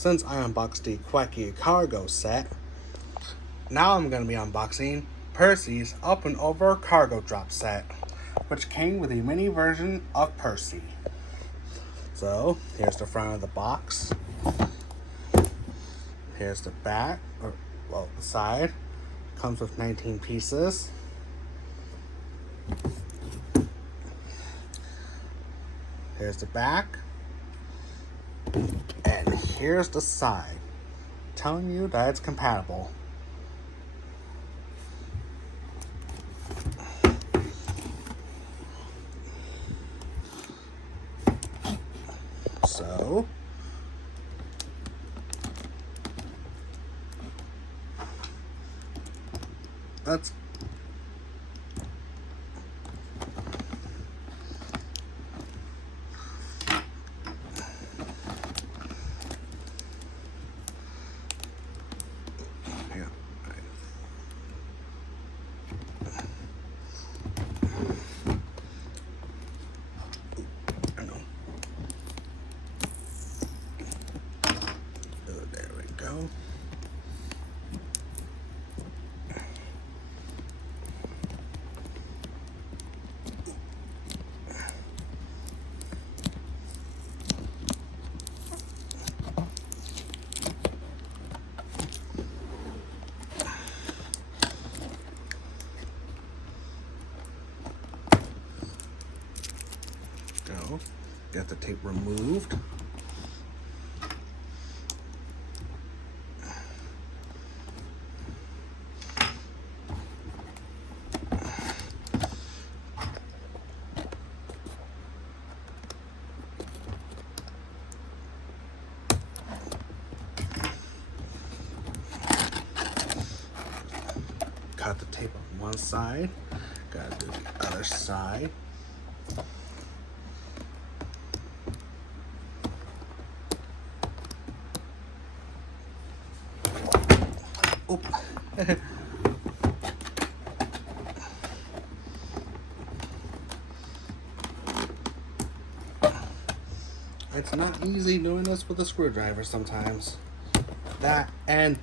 since I unboxed the Quacky Cargo set, now I'm going to be unboxing Percy's Up and Over Cargo Drop set, which came with a mini version of Percy. So, here's the front of the box. Here's the back, the side. Comes with 19 pieces. Here's the back. And here's the side, telling you that it's compatible. So, let's there we go. Get the tape removed. Cut the tape on one side. Gotta do the other side. Oop. It's not easy doing this with a screwdriver sometimes. That and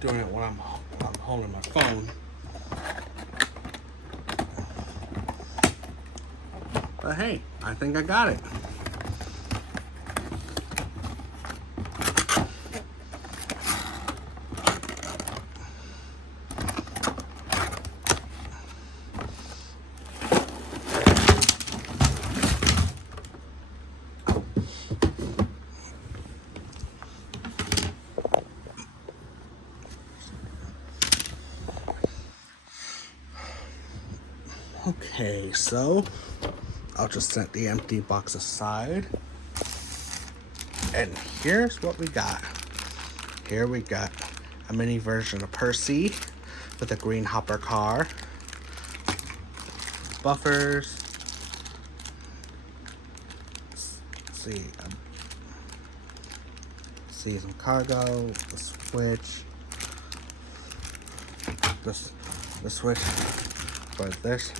doing it when I'm holding my phone. But hey, I think I got it. Okay, so I'll just set the empty box aside. And here's what we got. Here we got a mini version of Percy with a green hopper car, buffers, see some cargo, the switch, the switch for this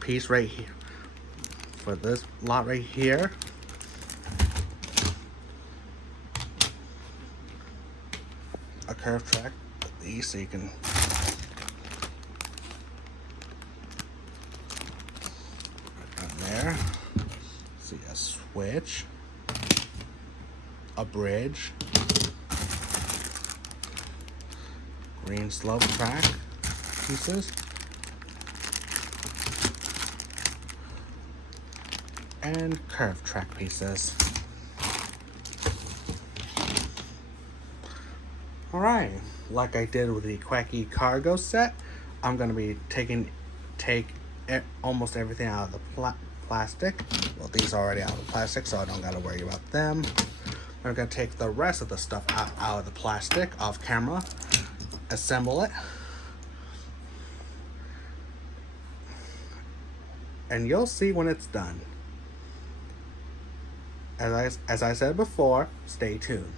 piece right here, for this lot right here. A curve track with these so you can right there. See a switch, a bridge, green slope track pieces, and curve track pieces. Alright, like I did with the Quacky Cargo set, I'm going to be take almost everything out of the plastic. Well, these are already out of the plastic, so I don't got to worry about them. I'm going to take the rest of the stuff out of the plastic off camera, assemble it, and you'll see when it's done. As I said before, stay tuned.